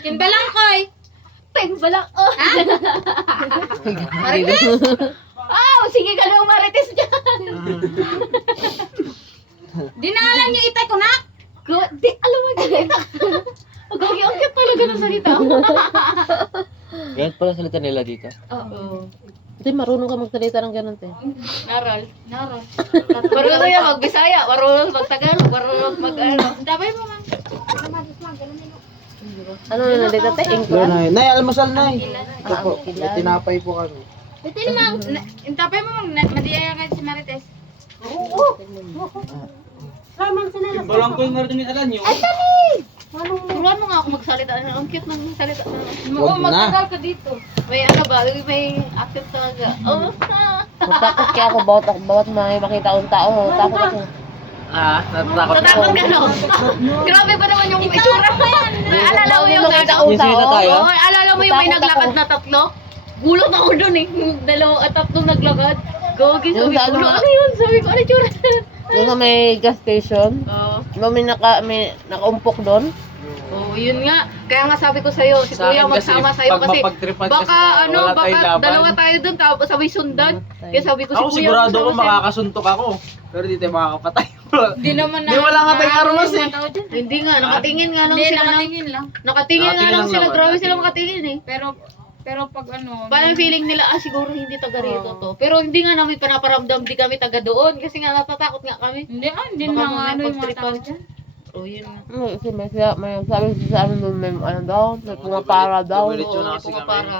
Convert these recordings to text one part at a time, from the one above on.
Timbalang koy. Timbalang, oh. Ha? Marites? Oh, sige ka lang marites dyan. Di na alam niyo itay ko na. Di, alam mo ganito. Gagi, ang cute talaga ng salita. Ganyan pala salita nila dito. Oo. Hindi, marunong ka magsalita ng ganun, te. Naral. Marunong yan mag-Bisaya, marunong mag-Tagalog, marunong mag-ano. Dabay mo man. Ano na nandito, te? England? Nay, almasal, Nay. Ito po, kilala. may tinapay po kami. Ito naman. Intapay mo mang madiyaya ka si Marites. Balang ko yung marinig alam nyo. Turuan mo nga ako magsalita. Ang cute ng salita. Wag na. Magtagal ka dito. May ano ba? May active talaga. Oh. Takot kaya ako bawat may makita akong tao. Takot ako. Natatakot Natakot ka, no? Grabe ba naman yung itsura mo yan? Alala mo yung makita akong Yung sinita tao? tayo? Oo, alala mo yung may Natakot naglakad ako. na tatlo? Gulat ako dun eh. Dalawa at tatlong naglakad. Gogi, Yung sabi sa ko, ano nga? ano yun? Sabi ko, ano itsura? Yung sa may gas station, Oo. may nakaumpok doon. Oh, yun nga. Kaya nga sabi ko sa'yo, si Sa Kuya akin kasi, magsama sa'yo pag kasi mapagtripan kasi baka ano, wala tayong baka laban. dalawa tayo dun tapos sabay sundan. Kaya sabi ko si Ako Kuya sigurado ko magsama sa'yo. makakasuntok ako. Pero di tayo makakapatay. Di naman Di wala nga tayong armas eh. Hindi nga, nakatingin nga lang Hindi, sila ng... nakatingin lang. Nakatingin nga Nakatingin lang lang sila, naman, grabe sila nakatingin. makatingin eh. Pero pag ano. Parang feeling nila, siguro hindi taga rito to. Pero hindi nga namin panaparamdam, di kami taga doon. Kasi nga natatakot nga kami. Hindi Baka na nga mamaya ano yung mga pagtripan. tao dyan. Oh, yun nga. Kasi may sabi sa amin doon, may ano daw, may pumapara daw. Bumili- Diretso na Oo, kasi kami. pumapara.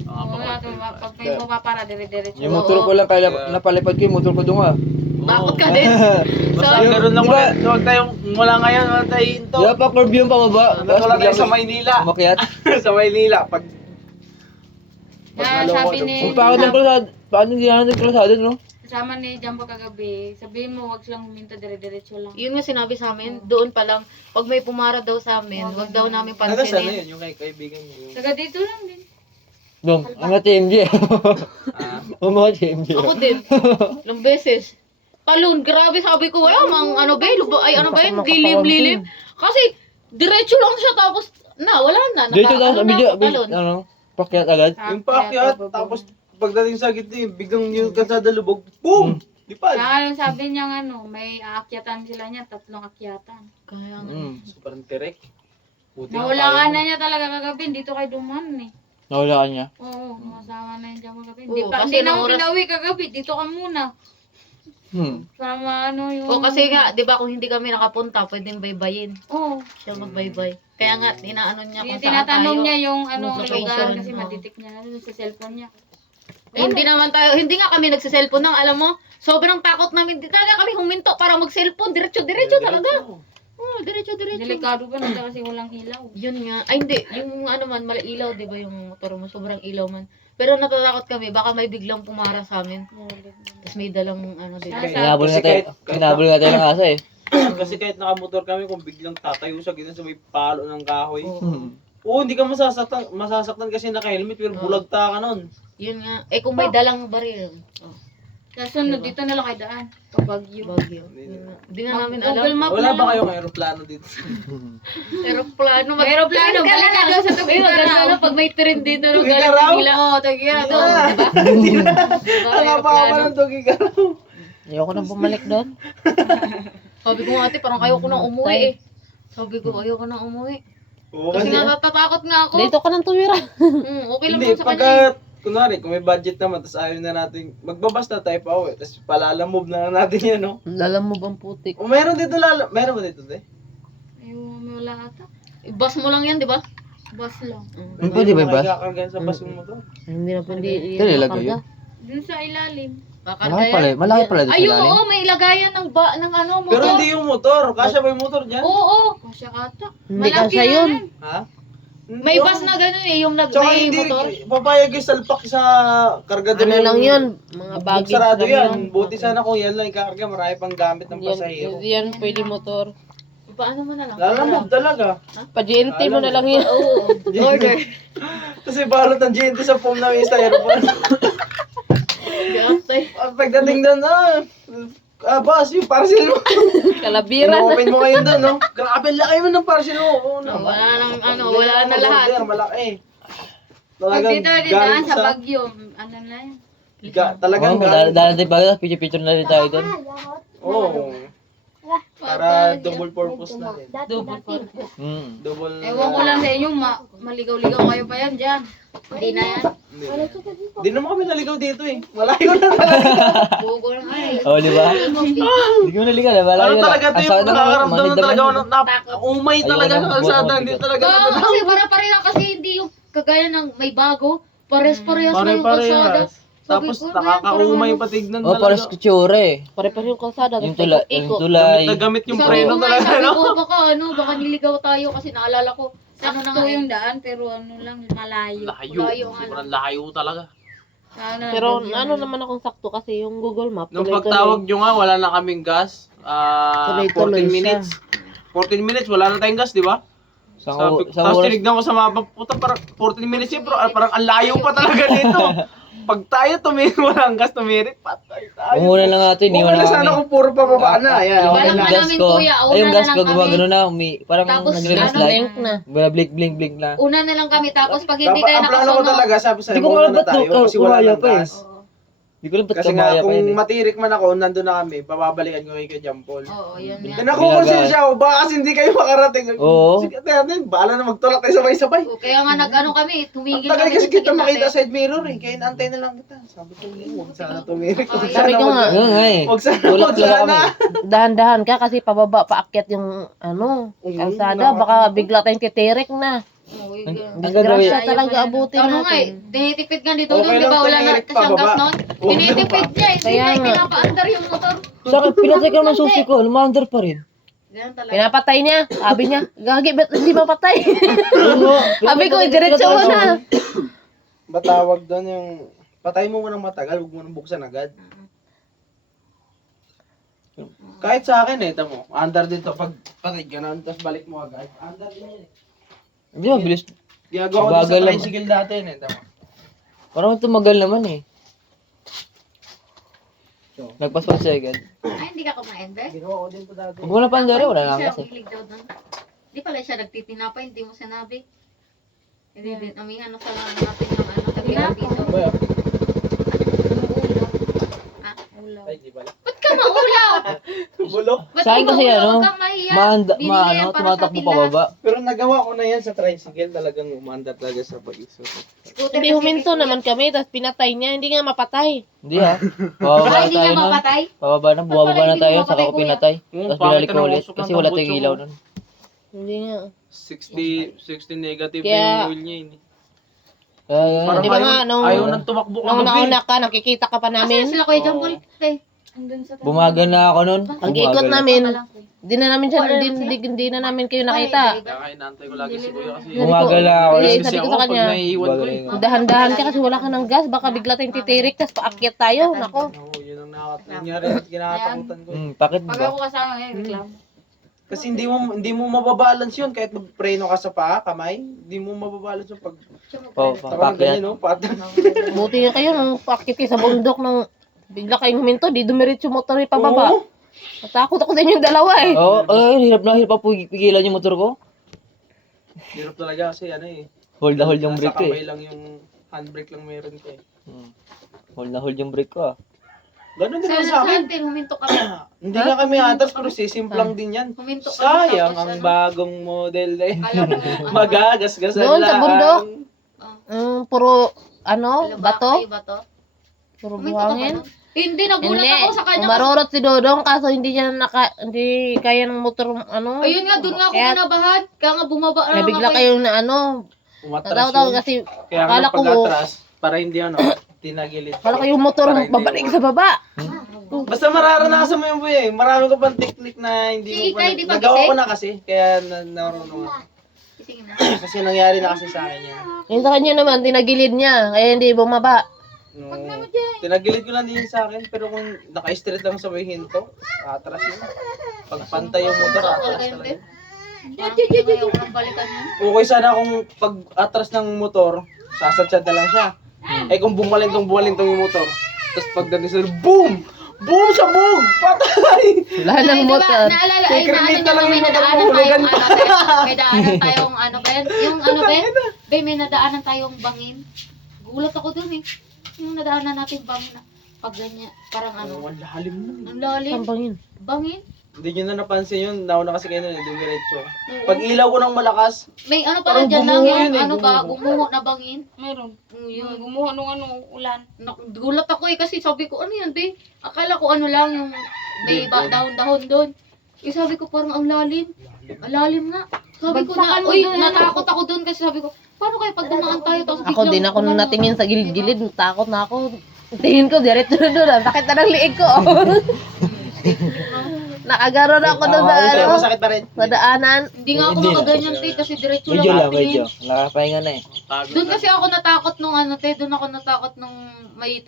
Wala to, pag may pupapara, dire-diretso. Yung motor ko lang, kaya napalipad ko yung motor ko doon nga. Takot ka din. Basta So, ganun lang Di ba- ulit. Huwag tayong, mula ngayon, wala tayong hinto. Di ba pa curve yung pababa? Wala tayo sa Maynila. Umakyat. Sa Maynila. Pag Kaya naloko sabi doon. ni, Paano ng krusada? Paano hindi natin krusada, no? kasama ni Jumbo kagabi, sabihin mo wag silang huminto, dire-diretso lang. yun nga sinabi sa amin, doon pa lang, pag may pumara daw sa amin, wag daw namin Taga saan na pansinin. yun? Yung kaibigan niyo. Taga dito lang din. Dong, ang TMG. Ang mga TMG. Ako din, ilang beses. Talon, grabe sabi ko, wala mang ano ba, ay ano ba yun, lilim-lilim. Kasi, diretso lang siya tapos, wala na. Dito daw, ano na video, ako, talon. ano, pakyat agad. Yung paakyat, tapos pagdating sa gitna, biglang yung kalsada lubog, boom! Lipad! Kaya yung sabi niya ano, may aakyatan sila niya, 3 akyatan. Kaya nga. Super tirek. Buti nga Nahulaan kaya na niya talaga kagabi, dito kay Duman eh. Nawalaan niya. Oo, masama na yung Jumbo kagabi. Oo, kasi Hindi na nung ako oras- pinawi kagabi, dito ka muna. Para maano yung... O kasi nga, di ba kung hindi kami nakapunta, pwedeng baybayin. Oo. Siya magbaybay. Kaya nga, inaano niya kung Yung saan tinatanong tayo. niya yung ano Location, lugar kasi oo. maditik niya na sa cellphone niya. Eh, hindi naman tayo, hindi nga kami nagsiselfon nang, alam mo, sobrang takot namin. Di talaga kami huminto para mag-cellphone. Diretso talaga. Oh, diretso. Delikado ba na kasi walang ilaw. Yun nga. Ay, hindi. Yung ano man, mali ilaw, di ba yung motor mo? Sobrang ilaw man. Pero natatakot kami, baka may biglang pumara sa amin. Tapos may dalang ano, di ba? Kasi Hinabol nga tayo ng asa eh. Kasi kahit nakamotor kami, kung biglang tatayo sa gitna sa may palo ng kahoy. Oo. Oo, hindi ka masasaktan kasi naka-helmet, pero bulagta ka nun. Yun nga. Eh, kung may dalang baril. Oh, Sa sunod, dito na lang kay daan. Pabagyo. bagyo. Yun nga. Hindi na namin Google alam. Map Wala na ba lang. kayong aeroplano dito? Aeroplano. May aeroplano, balik ka doon sa Ay, maganda Tugigaraw. na pag may train dito. No, Tugigaraw? galing Manila. Oo, Tugigaraw doon. Hindi na. Diba, Ang haba aeroplano. ng tugi ka. Ayoko nang bumalik doon. Sabi ko nga ate, parang ayoko nang umuwi eh. Sabi ko, ayoko nang umuwi. Oo, Kasi kasi nga natatakot nga ako. Dito ka nang tumira. Okay lang hindi, po sa kanya. eh. pagka, kunwari, kung may budget naman, tapos ayaw na natin, magbabas na tayo pa uwi, tapos palalamove na natin yan, no? Lalam mo bang putik? O meron dito meron ba dito, te? Ayun, wala ata. Bus mo lang yan, di ba? Bus lang. Ay, pwede ba yung bus? Kakargahan sa bus mo to. Hindi na pwede. Ito nilagay makarga. Dun sa ilalim. Malaki pala dito Ay, sa ilalim. oo, may lagayan ng ano, motor. Pero hindi yung motor. Kasya ba yung motor dyan? Oo, Kasya ata. Hindi Malaki kasya na yun. yan. Ha? may bus na gano'n eh, yung Tsaka may hindi, motor. papayag yung salpak sa kargador. Ano lang yun? Mga baggage Sarado lang yan. yun. Buti sana kung yan lang ikakarga, marami pang gamit ng pasahero. Yan pwede motor. Paano mo na lang? Lalamog talaga. Pa GNT mo na lang yan. Oo, order. Kasi balot ng GNT sa foam namin sa aeroplane. Gatay. Pagdating doon, Boss, yung parcel mo. Kalabiran na. Ino-open mo ngayon doon, no? Grabe, laki mo ng parcel mo. Oo, no. Wala nang wala na lahat. Order, malaki. Pag Talagang dito daan galing sa Bagyo, ano na yun? talagang Oo, galing. dahil tayo bago, picture na rin tayo doon. Oo. Para double purpose na rin. Double purpose. Double. Ewan ko lang sa inyo, maligaw-ligaw kayo pa yan dyan. Hindi na yan. Hindi naman kami naligaw dito eh. Malayo na talaga. Bugo lang ay. Oo, di ba? Hindi ko naligal, wala Ano yun. talaga ito yung nakakaramdam na talaga ako umay talaga sa kalsada. Hindi talaga. Kasi para kasi hindi yung kagaya ng may bago, pares-parehas na yung kalsada. Pare-parehas. Tapos nakakaumay pa tignan Oo, pares talaga. kutsura eh. Pare-pare yung kalsada. Yung tapos tulay. Gamit na gamit yung Sabi preno ko nga, talaga, sabi no? ko baka niligaw tayo kasi naalala ko. Ano na nga yung daan pero ano lang malayo. Layo. Sobrang layo talaga. Pero ano naman akong sakto kasi yung Google Map. Nung tuloy-tuloy. pagtawag nyo nga, wala na kaming gas. Tuloy-tuloy 14 siya. minutes. 14 minutes, wala na tayong gas, di ba? Tapos tinignan ko sa mapa, puta parang 14 minutes yun, pero parang ang layo pa talaga nito. Pag tayo walang gas, tumirit, patay tayo. Umuna lang natin, iniwan Wala na sana kami. kung puro pababa na. Ayan, Yung okay Alam na. ka gas namin, ko, kuya, una ay yung na gas lang ko kami. gumagano na, parang Tapos nagre-release ano, light. Blink na. Blink, blink, blink na. Una na lang kami tapos pag hindi Dapat, tayo ang plano ko nakasunod. talaga, sabi sa'yo, Hindi ko muna alam na ba't tayo kasi wala kumaya nang pa eh. gas. Hindi ko alam ba't Kasi nga, kamaya pa kung yun eh. matirik man ako, nandun na kami, bababalikan ko kay John Paul. Oo, yan nga. Nakukonsensya ako, baka kasi hindi kayo makarating. Oo. Sige, tayo, bahala na magtulak tayo sabay-sabay. Kaya nga nag-ano kami, Ang tumigil tagal kami kasi sa kita gitna, makita eh. side mirror eh, kaya naantay na lang kita. Sabi ko, huwag sana tumirik. Huwag Sabi sana ko nga, Yun nga eh. Huwag sana, Tulak huwag talaga sana. kami. dahan-dahan ka kasi pababa, paakyat yung kalsada. Baka bigla tayong titirik na. Oo, Ang yun. gagawin. Disgrasya talaga abutin Ano nga eh, natin. tinitipid nga dito Okay doon, di lang ba wala na tumirik siyang gas pababa. noon? Oo, Tinitipid niya, hindi Kaya na nga. pinapaandar yung motor. Sa akin, pinatay ka naman susi ko, lumaandar pa rin. Ganyan talaga. Pinapatay niya. Sabi niya, gagi, ba't hindi mapatay? Sabi ko, diretso mo na. Batawag doon yung, patay mo munang matagal, huwag mo nang buksan agad. Kahit sa akin eh, tamo, andar dito, pag patay ganun, tapos balik mo agad. Andar din yan eh. Hindi mabilis. Ginagawa ko din Bagal sa lang. tricycle dati yun eh, tamo. Parang tumagal naman eh. Nagpasok siya agad. Ay, hindi ka kumain, be? Ginawa ko din to dati. Kung wala pa andari, wala na Siya kasi. hilig daw doon. Di pala siya nagtitinapay, hindi mo sinabi. Hindi din, amihan sa natin ng ano, tabi-abito. Well, Ah, ulaw. ay, di pala. Ba't ka maulaw? Bulok. Ba't Sa akin ka kasi maulaw? ano, Huwag kang mahiya. Binili yan para sa tumatakbo tila. pababa. Pero nagawa ko na yan sa tricycle, talagang umandar talaga sa pag-iso. Scooter Hindi kasi huminto may- naman kami, tapos pinatay niya. Hindi nga mapatay. Hindi ha. Pababa Ah, na hindi tayo niya nun. mapatay? Pababa na, bumababa na tayo, saka ko pinatay. Tapos binalik ko ulit, kasi wala tayong ilaw nun. Hindi nga. 60 negative Kaya- yung wheel niya yun. Kaya yun. Parang Di ba nga, ayaw nang tumakbo Nung kagabi. nauna ka, nakikita ka pa Kasi namin. sila Kuya John Paul. Eh, andun sa tabi. Bumagal na ako nun. Ang ikot Bumagal. namin, Wala lang, Kuya. di na namin siya, di na namin kayo nakita. Kaya inaantay ko lagi si Kuya kasi. Bumagal na ako. Hindi, Kasi sabi ko ako, sa kanya, pag naiiwan ko eh. Bumagal dahan-dahan ka kasi wala ka ng gas, baka bigla tayong titirik, tapos paakyat tayo. Nako. Oo, yun ang nangyari at kinakatakutan ko. Bakit Pag ba? ako kasama ngayon, reklamo. Kasi hindi mo mababalance yun kahit magpreno ka sa paa, kamay, hindi mo mababalance yun pag Siya Oh, magpreno. parang ganyan, papakyat. no? Patang. Buti nga kayo, nung paakyat kayo sa bundok, nung bigla kayong huminto, di dumiretso motor yung pababa. Oo. Natakot ako sa inyong dalawa eh. Oo, hirap pa pigilan yung motor ko. Hirap talaga kasi ano eh. Hold na hold yung Nasa brake ko kamay eh. lang yung handbrake lang meron ko eh. Hold na hold yung brake ko ah. Ganun din Sa lang sa akin. atin, huminto kami. Hindi nga kami atras pero sisimplang din yan. Huminto kami. Sayang tapos ang ano, bagong model na yun. Alam mo, ano, Magagasgasan Doon sa lang. bundok? oh, Puro, ano, lubak, bato, ay, bato. puro Huminto ka ba buhangin. nun? Hindi, nagulat Hindi, ako sa kanya. umarorot si Dodong kaso hindi kaya ng motor, ano. Ayun nga, doon nga ako Kaya- kinabahan. Kaya nga bumaba na Nabigla ako. kayo na ano, Umatras nataw yun. kasi Kaya akala nga ko, pag-atras, para hindi ano, tinagilid. akala ko yung motor Para hindi babalik umat- sa baba. Basta mararanasan mo yung buhay. Marami ko pang technique na hindi Si mo pa. Ikay, di ba Nagawa gising? ko na kasi. Kaya narunong ako. Sige na. Kasi nangyari na kasi sa akin yan. Yung sa kanya naman, tinagilid niya, kaya hindi bumaba. No, tinagilid ko lang din yun sa akin. Pero kung naka-straight lang sa may hinto, atras yun. Pag pantay yung motor, atras talaga. Parang ayaw ko nang balikan yun. Okay sana kung pag atras ng motor, sasadsad na lang siya. Eh kung bumalintong yung motor, tapos pagdating sa boom! Boom! Sabog! Patay! Wala nang motor. Naalala, ay Secret naano meet nyo, na lang may yung nadaanan magkakahulugan tayong ano, te, may daanan tayong ano ba yan? Yung ano ba yan? Be, may nadaanan tayong bangin. Gulat ako dun eh. Yung nadaanan natin bangin na pag ganyan, parang ano. Ang lalim na. Ang lalim. Pambangin. Bangin? Hindi nyo na napansin yun. Nauna kasi kayo nun, dumiretso. Pag ilaw ko ng malakas, May ano pala Parang dyan lang gumuho yung yun eh, ano ba, gumuho. gumuho na bangin. Meron. Yun. Gumuha nung ulan. Gulat ako eh kasi sabi ko, ano yan be? Akala ko ano lang yung may dahon-dahon doon. Eh sabi ko parang ang lalim. Ang lalim na. Sabi ko na, uy, natakot ako doon kasi sabi ko, paano kaya pag dumaan tayo tapos Ako din ako nung natingin sa gilid-gilid, takot na ako. Tingin ko, diretso na doon. Sakit na ng liig ko. Nakagaro na ako doon sa Ay, ano, masakit pa rin. sa daanan. Hindi nga ako Hindi na. makaganyan te kasi diretso lang Medyo lang, ako tingin. medyo. Nakapahinga na eh. Doon kasi ako natakot nung ano te, doon ako natakot nung may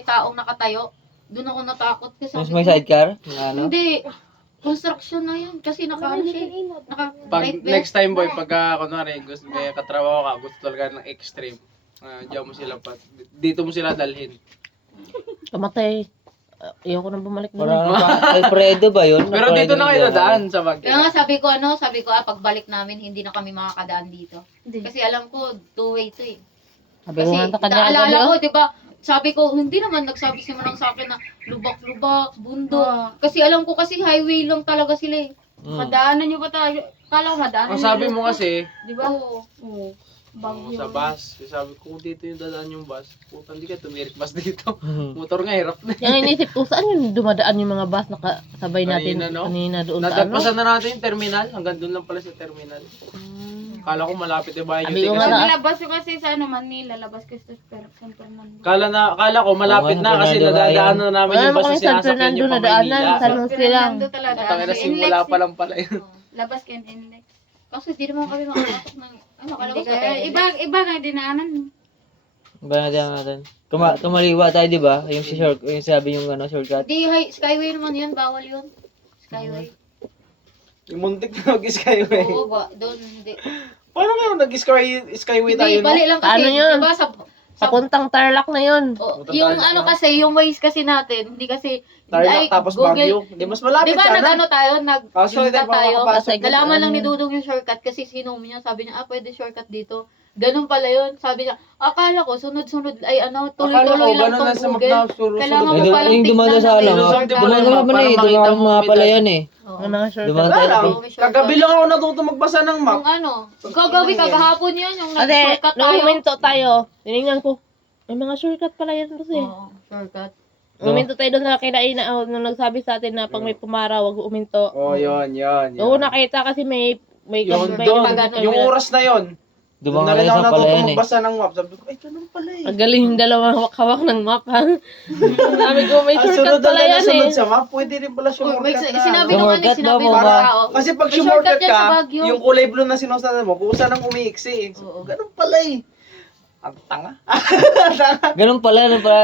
taong nakatayo. Doon ako natakot kasi Mas sabi may ko, sidecar? Na ano? hindi. Construction na yun kasi naka ano siya. Naka Pag light vest. next time boy, pagka kunwari gusto may katrabaho ka, gusto talaga ng extreme. Diyan mo sila dito mo sila dalhin. Kamatay. Ayoko nang bumalik doon. Parang Alfredo ba yun? Pero dito na kayo dadaan sa bag. Kaya nga sabi ko pagbalik namin hindi na kami makakadaan dito. Kasi alam ko two-way to eh. Sabi Kasi ko nga sa kanya, naalala ano, ko, 'di ba? Sabi ko, hindi naman nagsabi si Manang sa akin na lubak-lubak, bundok. Kasi alam ko kasi highway lang talaga sila eh. Madaanan nyo pa tayo. Kala ko madaanan Ang sabi mo kasi, Di ba? Oo. Oo. sa bus, sabi ko kung dito yung dadaan yung bus, puta hindi ka tumirik bus dito. Mhm. Motor nga hirap na. yung inisip ko, saan yung dumadaan yung mga bus nakasabay natin Kanina, no? kanina doon sa ano? Nadagpasan na natin yung terminal, hanggang doon lang pala sa terminal. Kala ko malapit yung bahay Sabi ko nyo. nga na- Labas ko kasi sa ano, Manila. Labas ko sa San Fernando. Kala ko malapit Oo, na kasi Fernando nga nadadaan na namin Wala yung naman bus kami na San sinasakyan Fernando nyo pa nadaanan, Maynila. San Jose lang. Fernando talaga. Tangina Kasi simula Inlex pa lang pala yun. Labas ka yung Inlex. Kasi di naman kami makakapasok ng ano, Hindi kalabas kaya, iba nga dinaanan. Ba natin? Kumaliwa tayo, di ba? Yung si short, yung sabi yung ano, shortcut. Di, skyway naman yun, bawal yun. Skyway. Yung muntik na mag-skyway. Oo ba, doon hindi. Paano kayo nag-skyway tayo, Hindi, no? bali lang kasi, Paano yun? diba sa Papuntang Tarlac na yun. yung ano kasi, yung ways kasi natin, hindi kasi, Tarlac tapos Baguio. Hindi, mas malapit Di ba sana. nag-ano tayo, Kaso hindi nag-shortcut tayo tayo. makakapasok. Nalaman lang ni Dudong yung shortcut kasi sinom niya. Sabi niya, pwede shortcut dito. Ganun pala yun. Sabi niya, akala ko, sunod-sunod, ay ano, tuloy-tuloy lang ganun na sa tong Google. Kailangan mo Ay, palang yung dumanda tignan sa na ano, may ha? shortcut. Dumanda ka pa na eh. Dumanda nga pala yan eh. Oo. Ang mga shortcut. Dumaan tayo. Wala. Oo, may shortcut. Kagabi lang ako natuto magbasa ng map. Yung ano, gagabi kagahapon yan, yung Kasi, nag-shortcut nung tayo. huminto tayo, tinignan ko, may mga shortcut pala yan kasi. Oo, shortcut. Huminto tayo doon sa kinaina, nung nagsabi sa atin na pag may pumara, wag uminto. Oh, yun. Oo, nakita kasi may Yun may- doon. pag ano, Yung oras na yun. Doon Dumang na rin na ako sa pala natuto yan eh. magbasa ng map. Sabi ko, ay, ganun pala eh. Ang galing yung dalawang hawak-hawak ng map, ha? Sabi ko, may Ang shortcut sunod pala na yan sunod eh. sa map, pwede rin pala Oh, may shortcut na. sinabi no? nung ano, Shortcut sinabi daw, nung mama. tao. Kasi pag May shortcut shortcut yan sa ka, Baguio. yung kulay blue na sinusunod mo, kusa nang umiiksi eh. Oo. Ganun pala eh. Ang tanga. Ganun pala,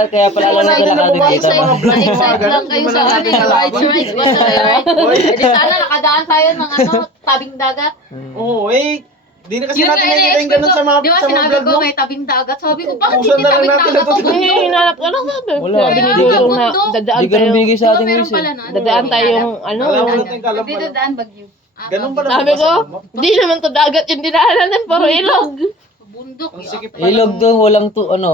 kaya pala Hindi mo lang na nila bumalik dito. sa mga vlog mo, Na-excite ganun. lang Hindi kayo mo sa na ano, natin rides, nalaman. rides, basta ride. Oy. Di sana nakadaan tayo ng ano, tabing dagat. Oo, eh. Di na kasi Yun natin nga, nakikita yung ine-expect ganun ko. sa mga, Di ba sa mga sinabi vlog ko mo. may tabing dagat? Sabi ko, bakit Puso hindi na lang tabing natin dagat? natutunan. Hindi, hinanap ko lang sabi. Wala. Sabi ni Kaya, Dudong na bundok. dadaan Hindi ka nang tayo. binigay sa Di ba atin meron guys pala eh. na? Dadaan tayong ano. Alam mo natin kalam Dito pala. daan Baguio. Ganun pala. Sabi ko, magbasa ng map. hindi naman to dagat yung dinaanan, puro ilog. Bundok. Ang sikip pala. Ilog doon,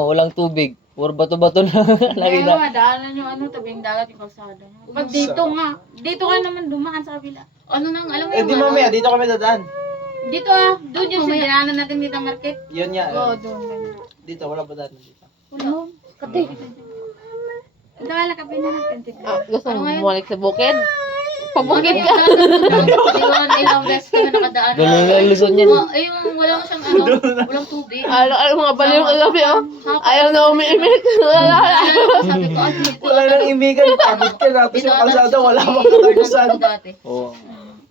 walang tubig. Puro bato-bato na. Lagi Kaya na. nga, daanan yung ano, tabing dagat yung kalsada. Pag dito nga, dito ka naman dumaan sa kabila. Ano nang, alam mo Eh di yung mamaya, dito kami dadaan. Dito doon yung sa dinaanan natin dito market. Yun nga. Oo, doon. ganyan. Dito, wala ba daan dito? Wala. Kati. Ito wala ka natin dito. Gusto Ano mo ngayon? bumalik sa bukid? Pabukid Ano ka. Di ba, ilang beses kami nakadaan. Galing na Luzon yan. Ay, yung wala siyang ano, walang tubig. Ano mga baliw kagabi, oh. Ayaw na umiimik. Wala. Sabi ko, ano dito? Wala nang imigan, pagod ka na. Tapos yung kalsada, wala pa katagusan. Dati. Oo.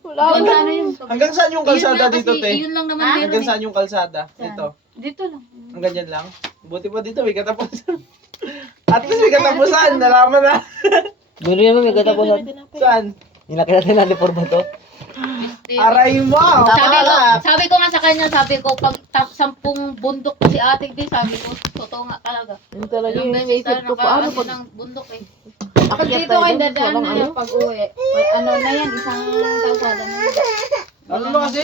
Wala. Doon sa ano yung... Hanggang saan yung kalsada Yun lang dito, kasi, te? Yun lang naman Ha? meron Hanggang eh. saan yung kalsada? Ito. Dito lang. Hanggang dyan lang? Buti pa dito, may katapusan. At least may katapusan, nalaman na. Doon rin naman may katapusan. Saan? Yung nakita natin natin por bato. din. Aray mo! Sabi ko nga sa kanya, sabi ko, pag 10 bundok si ate din, sabi ko, totoo nga talaga. Yun talaga Ilang yung beses naisip ko, paano naka, pag ng bundok eh. Pag akyat dito tayo ay dun, dadaan walang na ano? yan pag uwi. May ano na yan, isang kalsada na yan. Ano ba kasi?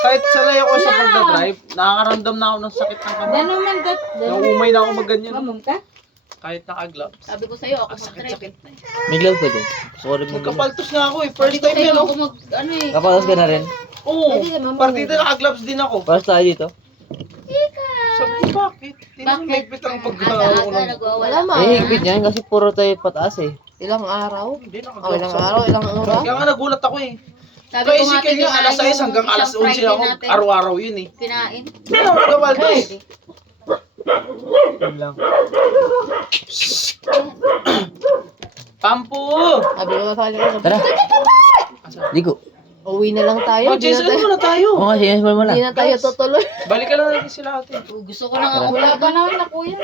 Kahit sanay ako sa pagdadrive, nakakaramdam na ako ng sakit ng kamay. Yan naman, Naumay na ako magganyan. mamam ka? Kahit naka-gloves. Sabi ko sa'yo, ako Ang mag-drive. sakit-sakit. May glove ka din. Gusto ko rin mag Nagkapaltos nga ako eh. First Sabi ko time sa'yo, yan ako ako. ano eh. Kapatas ka na rin. Oo. Pwede ka mamam. Partida naka-gloves din ako. Paras tayo dito. Sabi ko, bakit? Hindi naman Bakit? mahigpit ang pagkakaroon Aga-aga ko ng... nagwawala. Wala Eh, higpit niyan kasi puro tayo pataas eh. Ilang araw? Hindi, Oh, naka-gloves ilang ako. araw, ilang oras? Kaya nga nagulat ako eh. Sabi ko nga, Tricycle niya, alas 6 hanggang alas 11 ako. Araw-araw yun eh. Kinain. Hindi ako nagkapaltos. Yun lang. Pampu! Sabi ko na sa kanya, Tara. Ligo. uwi na lang tayo. Oh, Jason, ano muna tayo? Oo nga, sige, mo na. Hindi na tayo tutuloy. Balikan lang natin sila ate. Gusto ko na nga Wala pa naman na kuya.